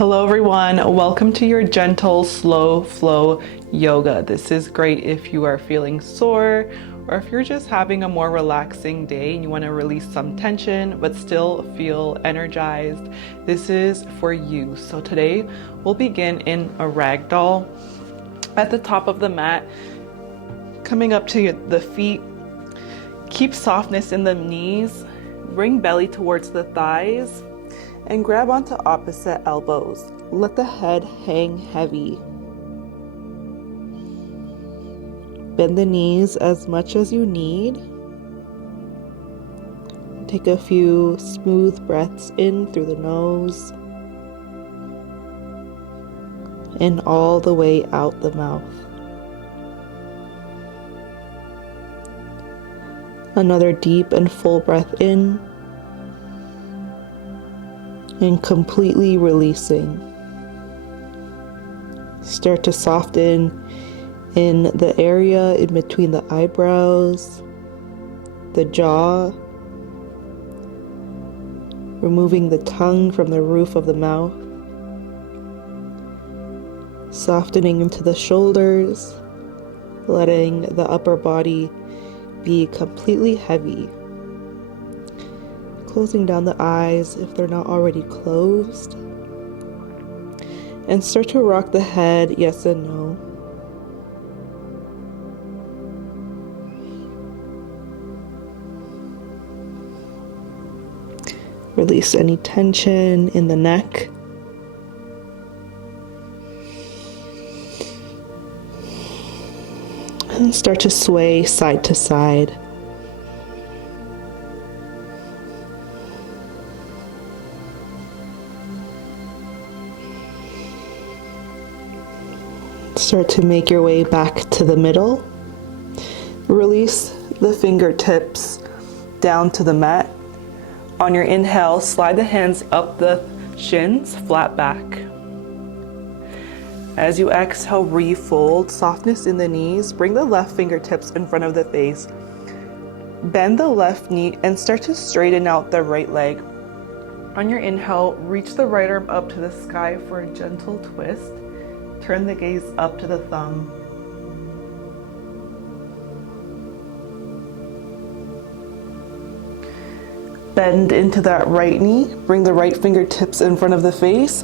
Hello everyone, welcome to your gentle slow flow yoga. This is great if you are feeling sore or if you're just having a more relaxing day and you want to release some tension but still feel energized. This is for you. So today we'll begin in a ragdoll at the top of the mat, coming up to the feet. Keep softness in the knees, bring belly towards the thighs, and grab onto opposite elbows. Let the head hang heavy. Bend the knees as much as you need. Take a few smooth breaths in through the nose and all the way out the mouth. Another deep and full breath in, and completely releasing. Start to soften in the area in between the eyebrows, the jaw, removing the tongue from the roof of the mouth, softening into the shoulders, letting the upper body be completely heavy. Closing down the eyes if they're not already closed. And start to rock the head, yes and no. Release any tension in the neck. And start to sway side to side. Start to make your way back to the middle. Release the fingertips down to the mat. On your inhale, slide the hands up the shins, flat back. As you exhale, refold, softness in the knees. Bring the left fingertips in front of the face. Bend the left knee and start to straighten out the right leg. On your inhale, reach the right arm up to the sky for a gentle twist. Turn the gaze up to the thumb. Bend into that right knee. Bring the right fingertips in front of the face.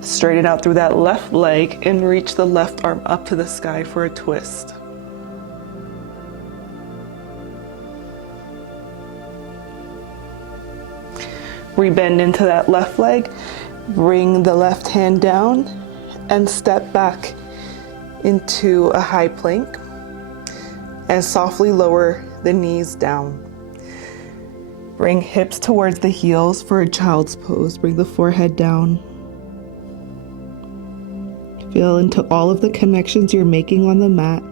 Straighten out through that left leg and reach the left arm up to the sky for a twist. Rebend into that left leg. Bring the left hand down and step back into a high plank and softly lower the knees down. Bring hips towards the heels for a child's pose. Bring the forehead down. Feel into all of the connections you're making on the mat.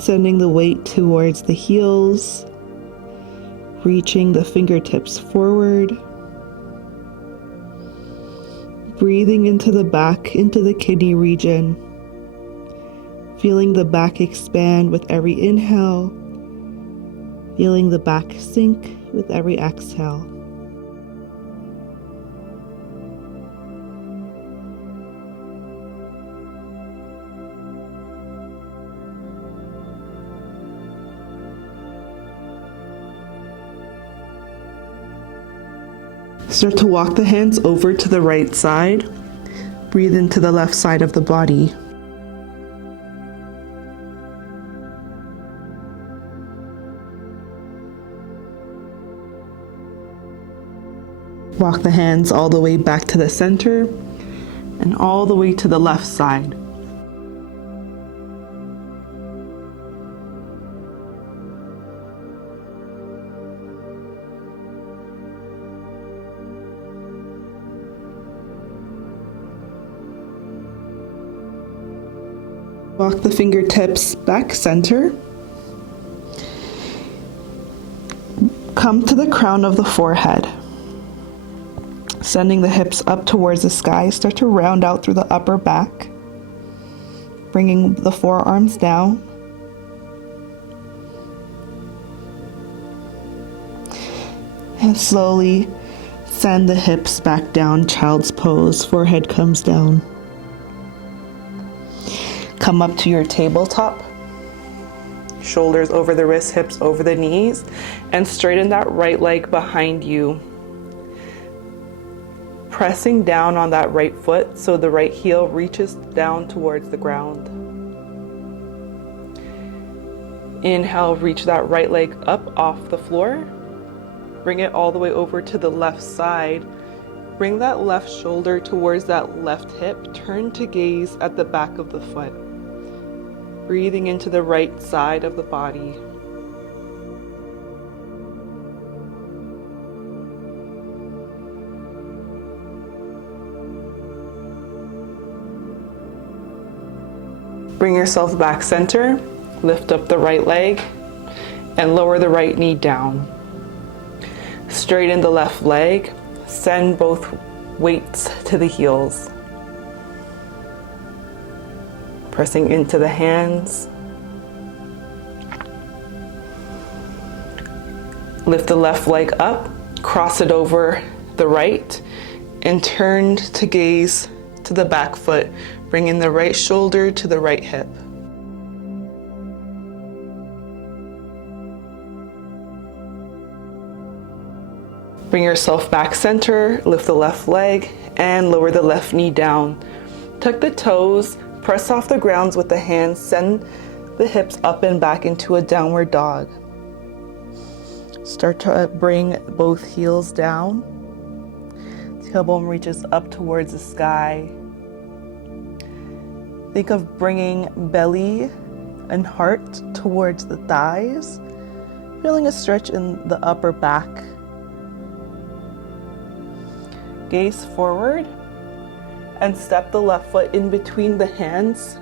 Sending the weight towards the heels, reaching the fingertips forward. Breathing into the back, into the kidney region. Feeling the back expand with every inhale. Feeling the back sink with every exhale. Start to walk the hands over to the right side. Breathe into the left side of the body. Walk the hands all the way back to the center and all the way to the left side. Walk the fingertips back center. Come to the crown of the forehead. Sending the hips up towards the sky, start to round out through the upper back. Bringing the forearms down. And slowly Send the hips back down, child's pose, forehead comes down. Come up to your tabletop. Shoulders over the wrists, hips over the knees, and straighten that right leg behind you. Pressing down on that right foot so the right heel reaches down towards the ground. Inhale, reach that right leg up off the floor. Bring it all the way over to the left side. Bring that left shoulder towards that left hip. Turn to gaze at the back of the foot. Breathing into the right side of the body. Bring yourself back center, lift up the right leg, and lower the right knee down. Straighten the left leg, send both weights to the heels. Pressing into the hands. Lift the left leg up, cross it over the right, and turn to gaze to the back foot. Bring in the right shoulder to the right hip. Bring yourself back center, lift the left leg, and lower the left knee down. Tuck the toes, press off the grounds with the hands, send the hips up and back into a downward dog. Start to bring both heels down. Tailbone reaches up towards the sky. Think of bringing belly and heart towards the thighs, feeling a stretch in the upper back. Gaze forward and step the left foot in between the hands.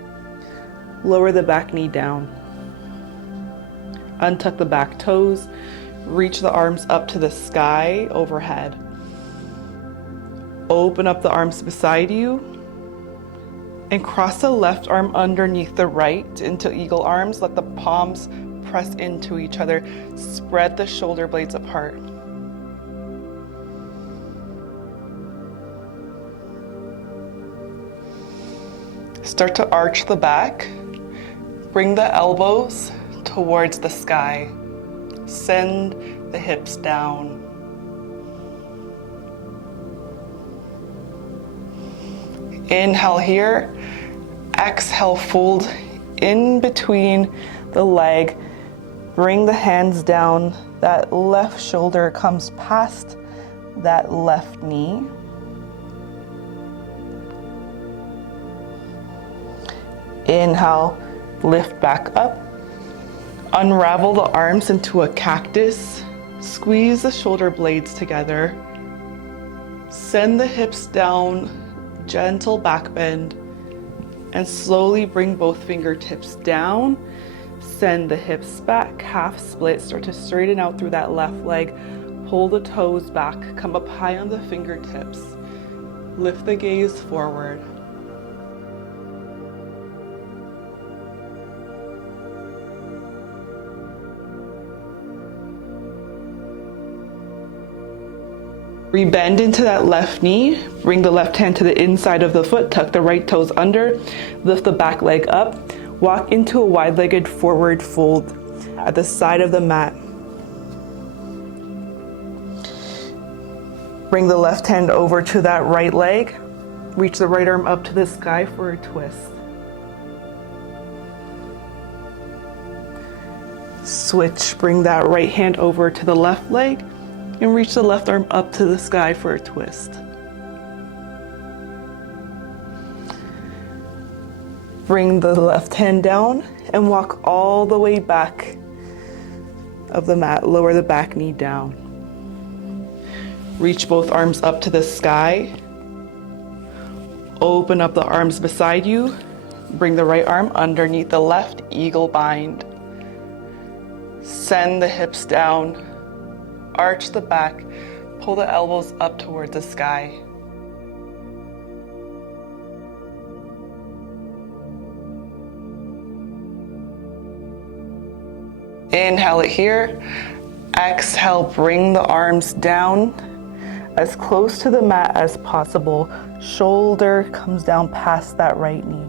Lower the back knee down. Untuck the back toes. Reach the arms up to the sky overhead. Open up the arms beside you. And cross the left arm underneath the right into eagle arms. Let the palms press into each other. Spread the shoulder blades apart. Start to arch the back. Bring the elbows towards the sky. Send the hips down. Inhale here. Exhale, fold in between the leg. Bring the hands down. That left shoulder comes past that left knee. Inhale, lift back up. Unravel the arms into a cactus. Squeeze the shoulder blades together. Send the hips down. Gentle back bend, and slowly bring both fingertips down. Send the hips back, half split. Start to straighten out through that left leg. Pull the toes back, come up high on the fingertips. Lift the gaze forward. Rebend into that left knee, bring the left hand to the inside of the foot, tuck the right toes under, lift the back leg up, walk into a wide-legged forward fold at the side of the mat. Bring the left hand over to that right leg, reach the right arm up to the sky for a twist. Switch, bring that right hand over to the left leg, and reach the left arm up to the sky for a twist. Bring the left hand down and walk all the way back of the mat. Lower the back knee down. Reach both arms up to the sky. Open up the arms beside you. Bring the right arm underneath the left, eagle bind. Send the hips down. Arch the back, pull the elbows up towards the sky. Inhale it here. Exhale, bring the arms down as close to the mat as possible. Shoulder comes down past that right knee.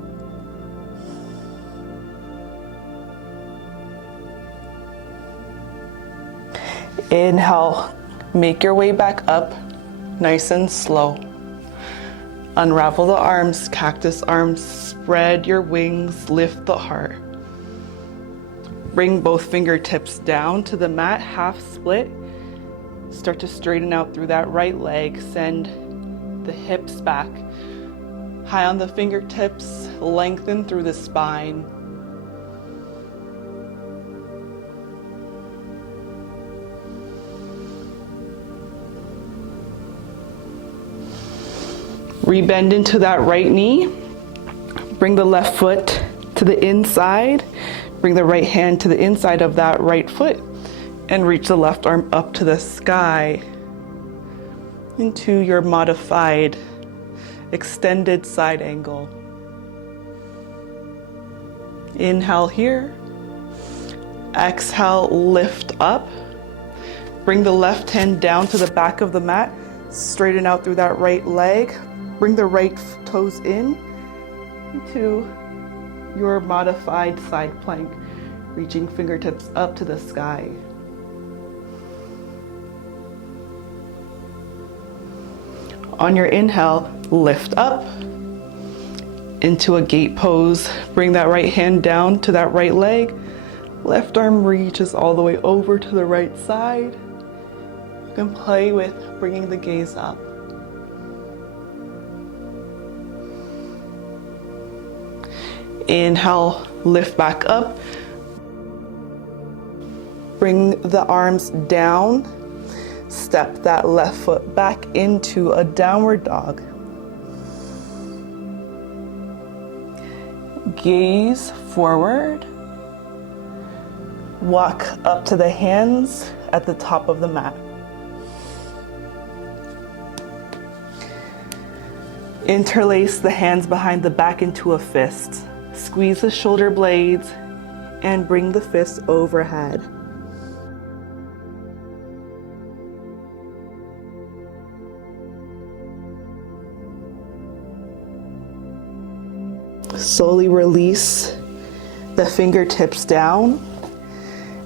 Inhale, make your way back up, nice and slow. Unravel the arms, cactus arms, spread your wings, lift the heart. Bring both fingertips down to the mat, half split. Start to straighten out through that right leg, send the hips back. High on the fingertips, lengthen through the spine. Rebend into that right knee. Bring the left foot to the inside. Bring the right hand to the inside of that right foot and reach the left arm up to the sky into your modified extended side angle. Inhale here. Exhale, lift up. Bring the left hand down to the back of the mat. Straighten out through that right leg. Bring the right toes in into your modified side plank, reaching fingertips up to the sky. On your inhale, lift up into a gate pose. Bring that right hand down to that right leg. Left arm reaches all the way over to the right side. You can play with bringing the gaze up. Inhale, lift back up. Bring the arms down. Step that left foot back into a downward dog. Gaze forward. Walk up to the hands at the top of the mat. Interlace the hands behind the back into a fist. Squeeze the shoulder blades and bring the fist overhead. Slowly release the fingertips down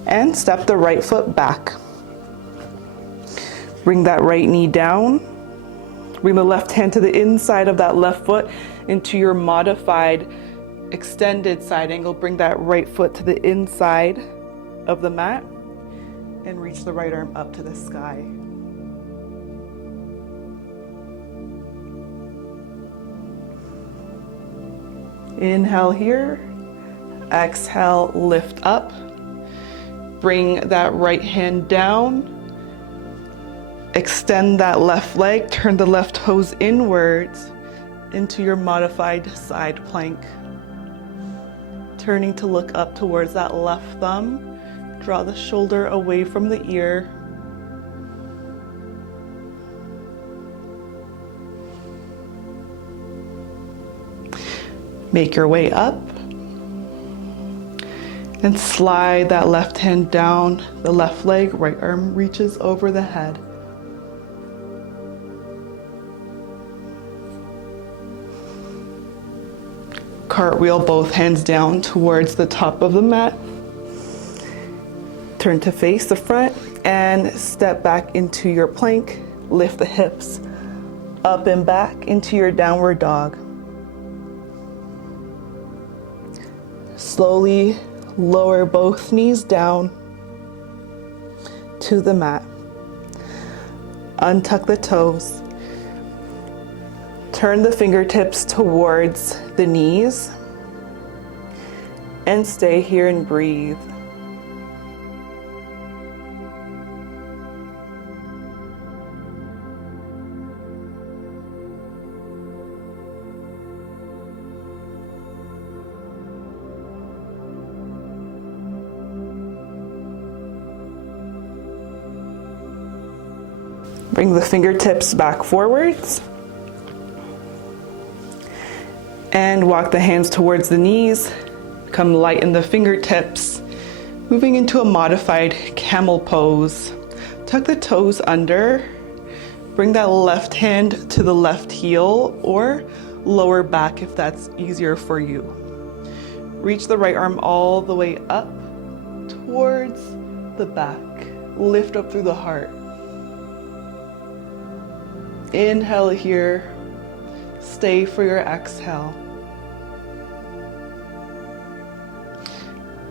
and step the right foot back. Bring that right knee down. Bring the left hand to the inside of that left foot into your modified extended side angle. Bring that right foot to the inside of the mat and reach the right arm up to the sky. Inhale here. Exhale, lift up. Bring that right hand down. Extend that left leg. Turn the left toes inwards into your modified side plank. Turning to look up towards that left thumb. Draw the shoulder away from the ear. Make your way up and slide that left hand down the left leg. Right arm reaches over the head. Cartwheel both hands down towards the top of the mat. Turn to face the front and step back into your plank. Lift the hips up and back into your downward dog. Slowly lower both knees down to the mat. Untuck the toes. Turn the fingertips towards the knees and stay here and breathe. Bring the fingertips back forwards. And walk the hands towards the knees. Come light in the fingertips. Moving into a modified camel pose. Tuck the toes under. Bring that left hand to the left heel or lower back if that's easier for you. Reach the right arm all the way up towards the back. Lift up through the heart. Inhale here. Stay for your exhale.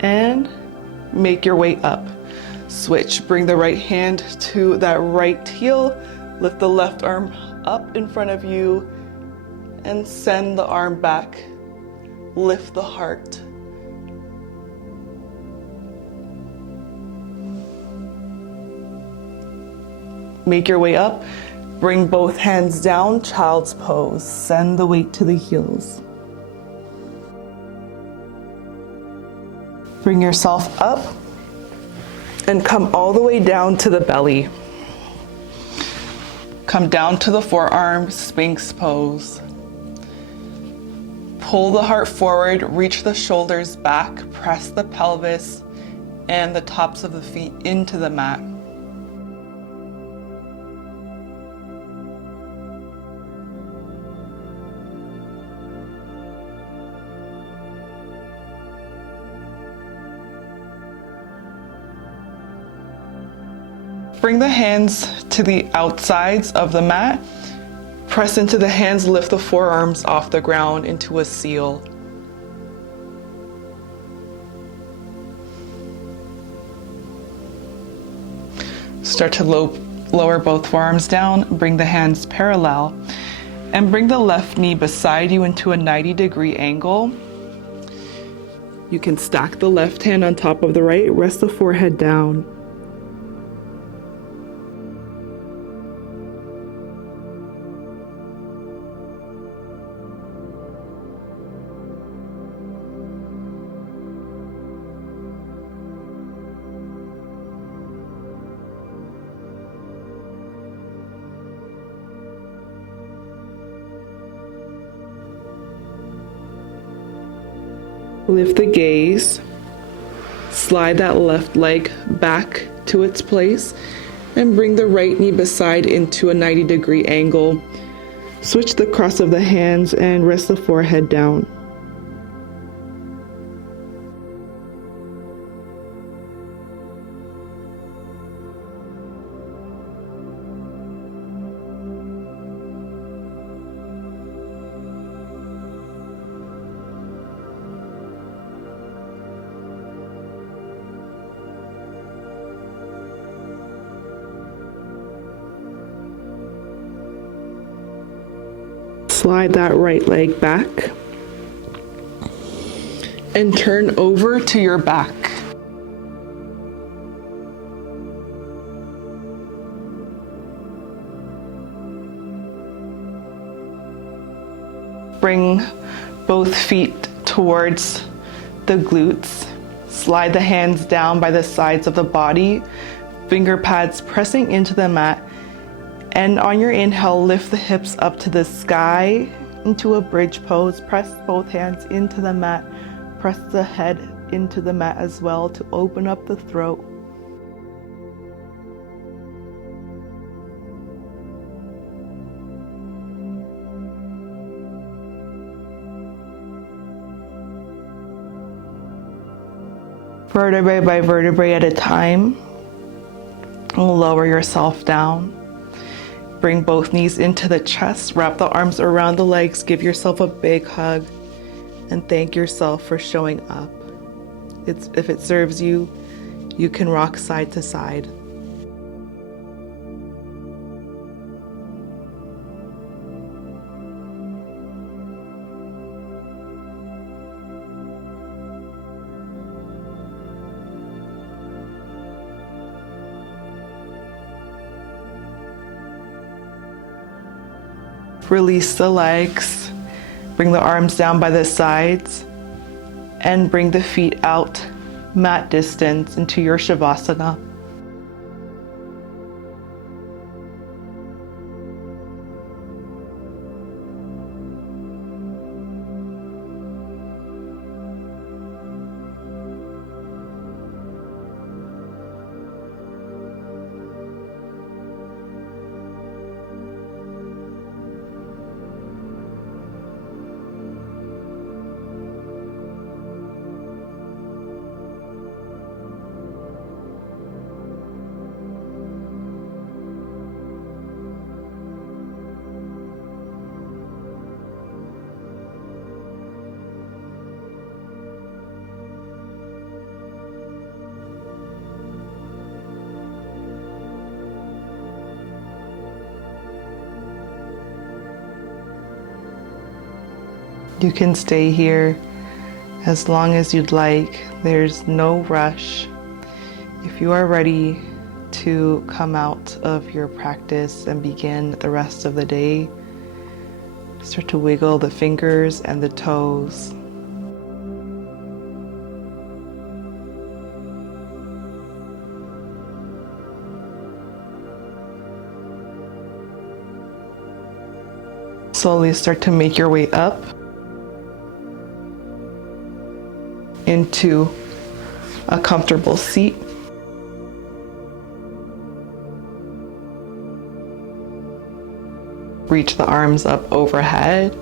And make your way up. Switch. Bring the right hand to that right heel. Lift the left arm up in front of you and send the arm back. Lift the heart. Make your way up. Bring both hands down, child's pose. Send the weight to the heels. Bring yourself up and come all the way down to the belly. Come down to the forearms, Sphinx pose. Pull the heart forward, reach the shoulders back, press the pelvis and the tops of the feet into the mat. Bring the hands to the outsides of the mat. Press into the hands, lift the forearms off the ground into a seal. Start to lower both forearms down, bring the hands parallel, and bring the left knee beside you into a 90-degree angle. You can stack the left hand on top of the right, rest the forehead down. Lift the gaze, slide that left leg back to its place, and bring the right knee beside into a 90-degree angle. Switch the cross of the hands and rest the forehead down. Slide that right leg back and turn over to your back. Bring both feet towards the glutes. Slide the hands down by the sides of the body, finger pads pressing into the mat. And on your inhale, lift the hips up to the sky into a bridge pose. Press both hands into the mat. Press the head into the mat as well to open up the throat. Vertebrae by vertebrae at a time. Lower yourself down. Bring both knees into the chest, wrap the arms around the legs, give yourself a big hug, and thank yourself for showing up. If it serves you, you can rock side to side. Release the legs, bring the arms down by the sides, and bring the feet out mat distance into your Savasana. You can stay here as long as you'd like. There's no rush. If you are ready to come out of your practice and begin the rest of the day, start to wiggle the fingers and the toes. Slowly start to make your way up into a comfortable seat. Reach the arms up overhead.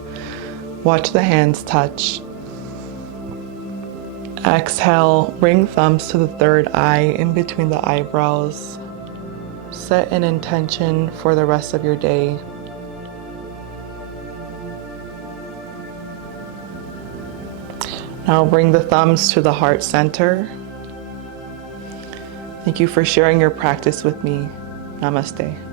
Watch the hands touch. Exhale, bring thumbs to the third eye in between the eyebrows. Set an intention for the rest of your day. Now bring the thumbs to the heart center. Thank you for sharing your practice with me. Namaste.